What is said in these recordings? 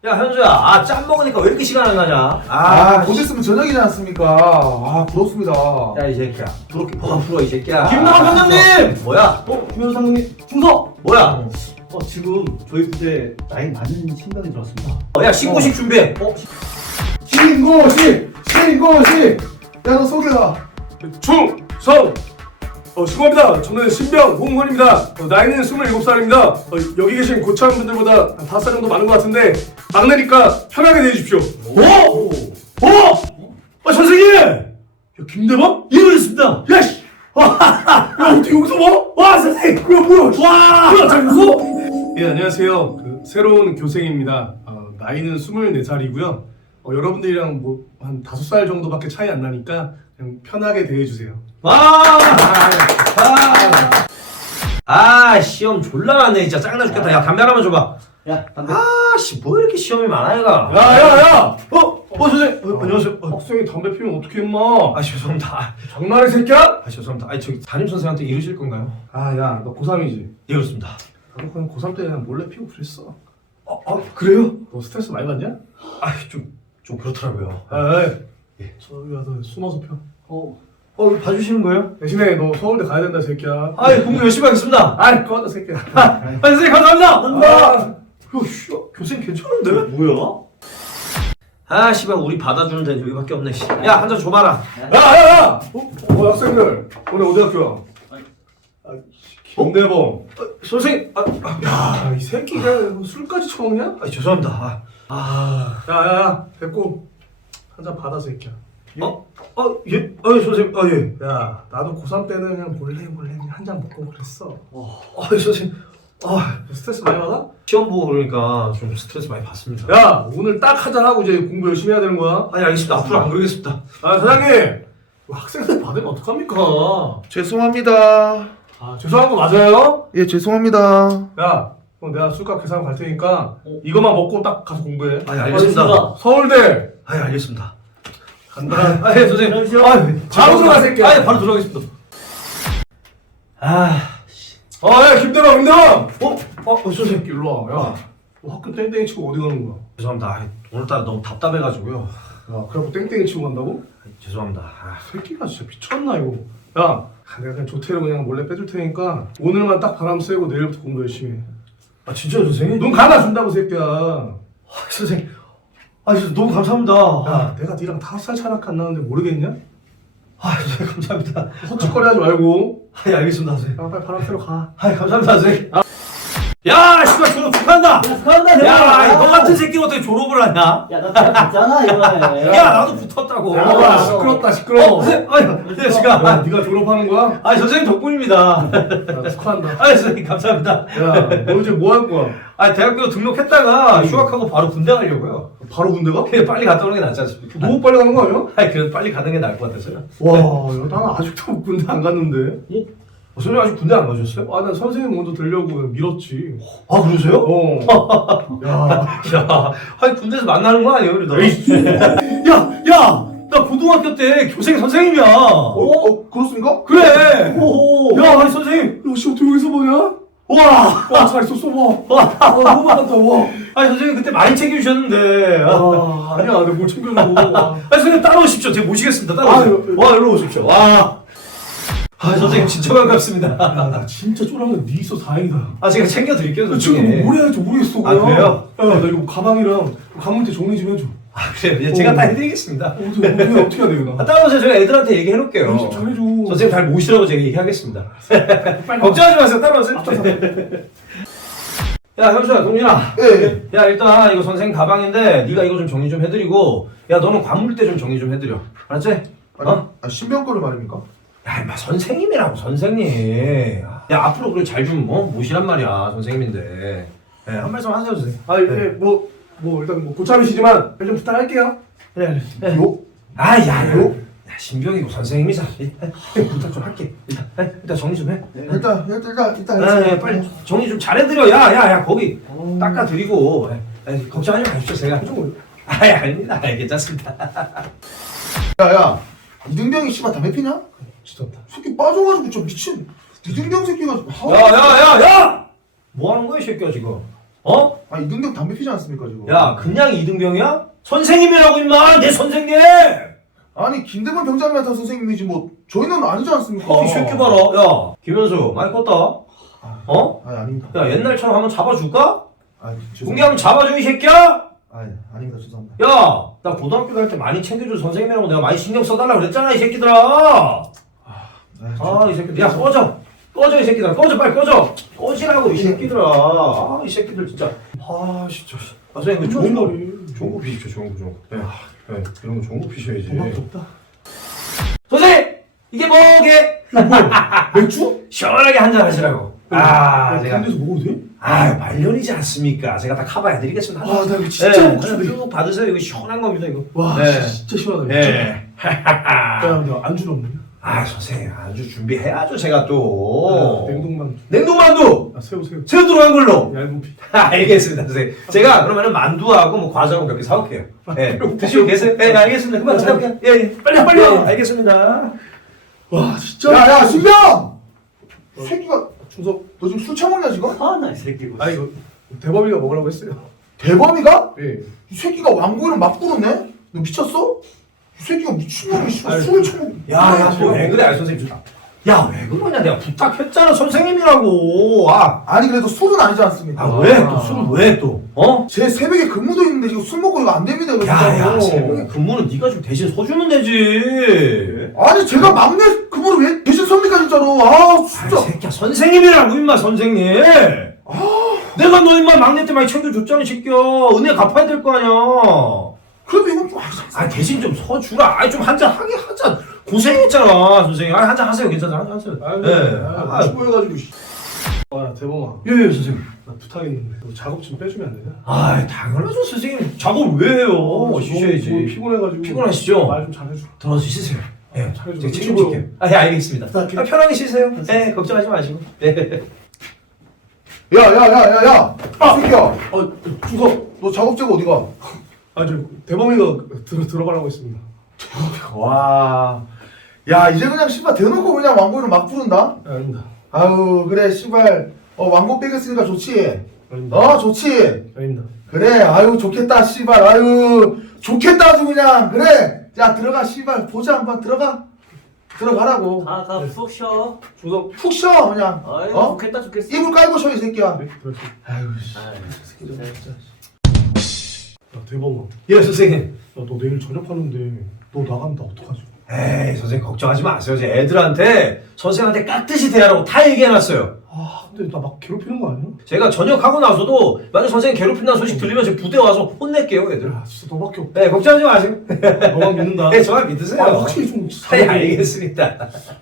야 현수야, 짬 먹으니까 왜 이렇게 시간 안 가냐? 곧 있으면 저녁이지 않습니까? 부럽습니다. 야 이 새끼야, 부럽게 뭐가 부러워 이 새끼야. 김나원 선장님! 뭐야? 김현수 상무님 충성! 뭐야? 지금 저희 부대 나이 많은 신병이 들어왔습니다. 야 신고식 준비해. 신고식! 야, 너 소개가. 충성! 신고합니다. 저는 신병 홍헌입니다. 나이는 27살입니다. 여기 계신 고참분들보다 5살 정도 많은 것 같은데 막내니까 편하게 대해주십시오. 선생님! 야, 김대범? 예, 그렇습니다. 야, 씨! 야, 어떻게 여기서 와? 와, 선생님! 야, 뭐야? 와! 야, 잘 웃어? 예, 안녕하세요. 새로운 교생입니다. 나이는 24살이고요. 여러분들이랑 뭐 한 5살 정도밖에 차이 안 나니까 그냥 편하게 대해주세요. 와! 시험 졸라 많네 진짜. 짱나 죽겠다. 야 담배 하나만 줘봐. 야, 담배. 뭐 이렇게 시험이 많아 얘가. 야! 선생님! 안녕하세요. 학생이 담배 피우면 어떻게 임마? 죄송합니다. 장난해, 새끼야? 죄송합니다. 저기 담임 선생한테 이러실 건가요? 야, 너 고3이지? 예 그렇습니다. 나도 그냥 고3 때 그냥 몰래 피우고 그랬어. 그래요? 너 스트레스 많이 받냐? 좀 그렇더라고요. 예. 저기 와서 숨어서 펴. 봐주시는 거예요? 대신에 너 서울대 가야 된다, 새끼야. 공부 열심히 하겠습니다. 꺼져, 새끼야. 선생님 감사합니다. 교수님 괜찮은데? 뭐야? 씨발 우리 받아주는 데는 여기밖에 없네. 야 한 잔 줘봐라. 야! 학생들, 오늘 어디 학교야? 김대범. 선생님. 야, 이 새끼가 술까지 처먹냐? 죄송합니다. 야, 됐고. 한 잔 받아, 새끼야. 예? 선생님. 예. 야, 나도 고3 때는 그냥 몰래 한 잔 먹고 그랬어. 선생님. 스트레스 많이 받아? 시험 보고 그러니까 좀 스트레스 많이 받습니다. 야, 오늘 딱 한 잔 하고 이제 공부 열심히 해야 되는 거야. 알겠습니다. 앞으로 안 그러겠습니다. 사장님! 학생들 받으면 어떡합니까? 죄송합니다. 죄송한 거 맞아요? 예, 죄송합니다. 야, 그럼 내가 술값 계산 갈 테니까 이것만 먹고 딱 가서 공부해. 알겠습니다. 서울대! 알겠습니다. 간다. 예, 선생님. 바로 들어가, 새끼야. 바로 들어가겠습니다. 야, 김대범! 선생님. 일로 와. 야, 너 학교 땡땡이 치고 어디 가는 거야? 죄송합니다. 오늘따라 너무 답답해가지고요. 야, 그래갖고 땡땡이 치고 간다고? 죄송합니다. 새끼가 진짜 미쳤나, 이거. 야, 내가 그냥 조퇴를 그냥 몰래 빼줄 테니까 오늘만 딱 바람 쐬고 내일부터 공부 열심히 해. 진짜요, 선생님? 눈 감아준다고, 새끼야. 선생님. 진짜 너무 감사합니다. 야, 내가 니랑 5살 차이밖에 안 나는데 모르겠냐? 선생님 감사합니다. 헛짓거리 하지 말고. 알겠습니다, 선생님. 야, 빨리 바람 쐬러 가. 감사합니다, 선생님. 야, 씨발 졸업 축하한다. 축하한다, 야, 너 같은 새끼가 어떻게 졸업을 하냐? 야, 나 대학 갔잖아, 이번에. 야, 나도 붙었다고. 야, 시끄럽다, 시끄러워. 선생님, 제가. 야, 네가 졸업하는 거야? 선생님 덕분입니다. 야, 축하한다. 선생님 감사합니다. 야, 너 이제 뭐 할 거야? 대학교 등록했다가 휴학하고 바로 군대 가려고요. 바로 군대 가? 그냥 빨리 갔다 오는 게 낫지 않습니까? 너무 빨리 가는 거 아니야? 그래도 빨리 가는 게 나을 것 같아서요. 와, 야, 나는 아직도 군대 안 갔는데. 선생님 아직 군대 안 가셨어요? 난 선생님 먼저 들려고 밀었지. 그러세요? 야, 군대에서 만나는 거 아니에요, 그래도? 야! 나 고등학교 때 교생 선생님이야. 그렇습니까? 그래. 야, 선생님. 역시 어떻게 여기서 보냐? 와, 잘 있었어, 너무 많았다, 와. 선생님 그때 많이 챙겨주셨는데. 아니야, 내가 뭘 챙겨줘. 선생님 따라오십시오. 제가 모시겠습니다. 따라오십시오. 일로 오십시오. 선생님 진짜 반갑습니다. 야, 나 진짜 쫄아면 네 있어 다행이다. 제가 챙겨드릴게요, 지금 선생님. 뭘 해야 할지 모르겠어. 그래요? 야, 나 이거 가방이랑 가문대 정리 좀 해줘. 그래요. 제가 다 해드리겠습니다. 어떻게 해야 돼, 이거 나? 따라오세요. 제가 애들한테 얘기해놓을게요. 좀 잘해줘. 선생님 잘 모시라고 제가 얘기하겠습니다. 걱정하지 마세요. 따라오세요. 야, 현수야, 동민아. 예. 야, 일단 이거 선생님 가방인데 네가 이거 좀 정리 좀 해드리고, 야, 너는 관물대 좀 정리 좀 해드려. 알았지? 신병 거를 말입니까? 야, 임마 선생님이라고, 선생님. 야, 앞으로 그래 잘 좀 모시란 말이야, 선생님인데. 한 말씀 하세요, 선생님. 이게 일단 고참이시지만 좀 부탁할게요. 그래. 요? 야, 신병이고 선생님이잖아. 부탁 좀 할게. 일단 정리 좀 해. 일단 빨리 정리 좀 잘해드려. 야, 거기 닦아드리고. 걱정하지 마십시오, 제가. 아닙니다. 괜찮습니다. 야, 이등병이 씨발 담배 피냐? 진짜. 새끼 빠져가지고 좀 미친. 이등병 새끼가 야! 뭐 하는 거야, 이 새끼야, 지금? 어? 아 이등병 담배 피지 않습니까 지금? 야 그냥 이등병이야? 선생님이라고 임마 내 선생님! 아니 김대범 병장님한테 선생님이지 뭐 저희는 아니지 않습니까? 이 새끼 봐라. 야 김현수 많이 컸다. 어? 아니 아닙니다. 야 옛날처럼 한번 잡아줄까? 아 공개하면 잡아줘 이 새끼야? 아니 아닙니다 죄송합니다. 야 나 고등학교 갈 때 많이 챙겨줄 선생님이라고 내가 많이 신경 써달라고 그랬잖아 이 새끼들아. 아 이 새끼들 야 꺼져 이 새끼들아 꺼져 빨리 꺼지라고 이 새끼들아. 아 이 새끼들 진짜. 아 진짜. 아 선생님 그 좋은 거 피십시오 좋은 거. 네. 네 이런 거 좋은 거 피셔야지. 도박도 없다. 선생님 이게 뭐게? 맥주? 시원하게 한잔 하시라고. 아 제가 데서 먹어도 돼? 아 말년이지 않습니까? 제가 다 커버해드리겠습니다. 아, 나 이거 진짜 먹고 그냥 싶네. 쭉 받으세요. 이거 시원한 겁니다 이거. 와, 네. 진짜 시원하다. 예. 야, 근데 안주는 없네. 아 선생님 안주 준비해야죠 제가 또. 냉동만두. 냉동만두. 아, 새우. 새우 들어간 걸로. 얇은 피. 알겠습니다 선생님. 제가 그러면은 만두하고 뭐 과자하고 몇 개 사올게요. 예. 드시고 계세요? 예 알겠습니다. 그만 사올게요. 예. 빨리요. 알겠습니다. 와, 진짜. 야야 신병! 새끼가 준석. 너 지금 술 처먹냐 지금? 아나 이 새끼. 아, 이거 대범이가 먹으라고 했어요. 대범이가? 예. 이 새끼가 왕고이랑 막 부르네? 너 미쳤어? 이 새끼가 미친놈이 씨발 술을 처먹. 야야 너 왜 그래 선생님. 야 왜 그러냐 내가 부탁했잖아 선생님이라고. 아니 그래도 술은 아니지 않습니까? 왜 또 술을 왜 또? 어? 제 새벽에 근무도 있는데 지금 술 먹고 이거 안 됩니다 이거 야야 진짜로. 새벽에 근무는 네가 좀 대신 서주면 되지. 아니 제가 막내 근무를 왜 대신 섭니까 진짜로? 아 아이 진짜. 새끼야 선생님이라고 임마 선생님. 내가 너 임마 막내 때 많이 챙겨줬잖아 이 새끼야. 은혜 갚아야 될 거 아니야. 그래도 이건 좀 아니잖아. 아 대신 좀 서주라. 아이 좀 한잔 하게 하자. 고생했잖아 선생님. 아 한잔 하세요 괜찮아 한잔 하세요. 아, 수고해가지고. 아, 대범아. 예 선생님. 나 부탁했는데 너 작업 좀 빼주면 안 되냐? 아 당연하죠 선생님. 작업 왜 해요? 너무 쉬셔야지. 피곤해가지고. 피곤하시죠? 말 좀 잘해줘. 들어가서 쉬세요. 예, 잘해줘. 제가 책임질게요. 아, 예, 알겠습니다. 부탁해. 아, 편하게 쉬세요. 예, 걱정하지 마시고. 네. 야야야야야. 이 새끼야. 준석. 너 작업자가 어디가? 아, 저 대범이가 들어가라고 했습니다. 와. 야 이제 그냥 씨발 대놓고 그냥 왕고이랑 막 부른다? 아, 아닙니다. 아유 그래 씨발 왕고 빼겠으니까 좋지. 아닙니다. 좋지. 아닙니다. 그래 아유 좋겠다 씨발 아유 좋겠다 아주 그냥 그래 야 들어가 씨발 보자 한번 들어가라고 가푹 쉬어. 준석. 푹 쉬어 그냥 아이 어? 좋겠다 좋겠어. 이불 깔고 쉬어 이 새끼야. 네, 들어가시. 아유 야, 대범아. 예, 선생님. 야, 너 내일 저녁하는데 너 나간다 어떡하지? 에이, 선생님 걱정하지 마세요. 제 애들한테 선생님한테 깍듯이 대하라고 다 얘기해놨어요. 아, 근데 나 막 괴롭히는 거 아니야? 제가 전역하고 나서도 만약 선생님 괴롭힌다는 소식 들리면 제 부대 와서 혼낼게요, 애들. 야, 진짜 너밖에 없다. 네, 걱정하지 마세요. 너만 믿는다. 네, 저만 믿으세요. 아, 확실히 좀 네, 알겠습니다.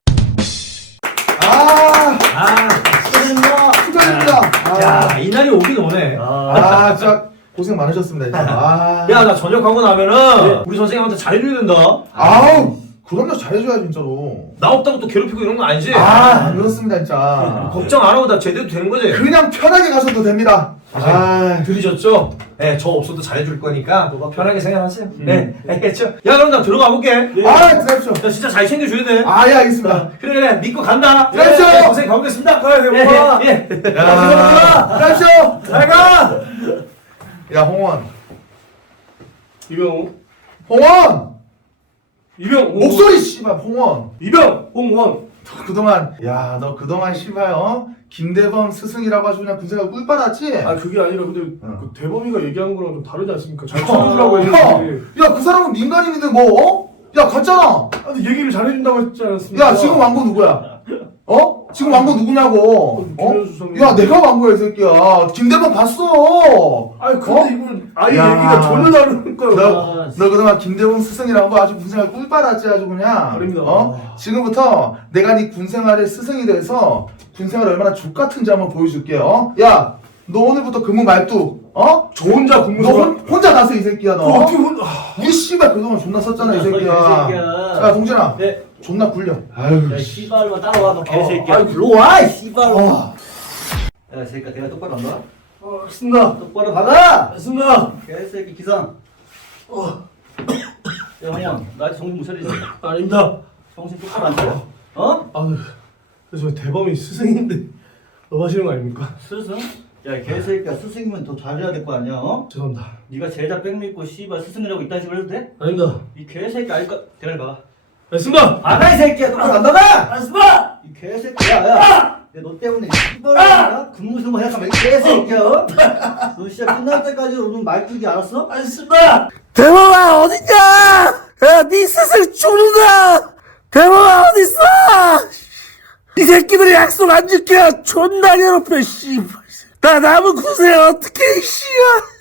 수고하셨습니다. 수고하셨습니다. 야, 이날이 오긴 오네. 아 진짜 고생 많으셨습니다 진짜. 아. 야, 나 전역하고 나면은 우리 선생님한테 잘해줘야 된다. 아우 그럼요 잘해줘야 진짜로. 나 없다고 또 괴롭히고 이런 거 아니지? 안 그렇습니다 진짜. 걱정 안 하고 나 제대로 되는 거지? 그냥 편하게 가셔도 됩니다. 아 들으셨죠? 네, 저 없어도 잘해줄 거니까 편하게 생각하세요. 네, 알겠죠? 야, 그럼 나 들어가 볼게. 들어가십시오. 나 진짜 잘 챙겨줘야 돼. 예 알겠습니다. 그래, 믿고 간다. 들어가십시오. 네, 선생님 가보겠습니다. 고마워. 예. 들어가십시오. 잘 가. 야 홍원. 이병. 홍원. 이병. 목소리 씨발 홍원. 이병. 홍원. 너 그동안 너 그동안 씨발 김대범 스승이라고 아주 그냥 군생활 꿀 빨았지? 아, 그게 아니라 근데 어. 그 대범이가 얘기한 거랑 좀 다르지 않습니까? 잘 챙겨주라고 했는데. 그 사람은 민간인인데 뭐 야 갔잖아. 아, 근데 얘기를 잘해준다고 했지 않았습니까? 야 지금 왕고 누구야? 지금 왕고 누구냐고? 김현수 선생님. 야 내가 왕고야 이 새끼야. 김대범 봤어. 아니 근데 이걸 아예 야. 얘기가 전혀 다르니까요. 너 그동안 김대범 스승이라고 아주 군생활 꿀 빨았지 아주 그냥. 아닙니다. 지금부터 내가 네 군생활의 스승이 돼서 군생활 얼마나 족같은지 한번 보여줄게. 야 너 오늘부터 근무 말뚝. 저 혼자 너 근무를 혼자 나서 이 새끼야 너. 어떻게 우리 씨발 그동안 존나 썼잖아 이 새끼야. 야 새끼야. 동진아. 네. 존나 굴려. 아유. 야 씨발로 따라와 너 개새끼야. 아유, 일로 와 이 씨발로. 어. 야 새끼야 내가 똑바로 안 봐? 알겠습니다. 똑바로 박아. 알겠습니다. 개새끼 기상. 야 홍원 나한테 정신 못 차리지? 아닙니다. 정신 똑바로 안 차려? 어? 아, 그래서 대범이 스승인데 너무 하시는 거 아닙니까? 스승? 야 개새끼야 스승이면 더 잘해야 될 거 아니야 어? 죄송합니다. 네가 제자 백 믿고 씨발 스승이라고 이딴 식으로 해도 돼? 아닙니다. 이 개새끼 알까? 대가리 봐. 알겠습니다. 아가 이 새끼야 똑바로 안 나가! 알았어! 이 개새끼야 야! 너 때문에 씨발이야 근무 생활 해서 이 개새끼야 어? 너 진짜 끝날 때까지 오늘 말뚝이 알았어? 알았습니다! 대범아 어딨냐? 야, 네 스승 죽는다! 대범아 어딨어? 이 새끼들이 약속 안 지켜 존나 괴롭혀 씨발 나 남은 군생 어떻게 씨야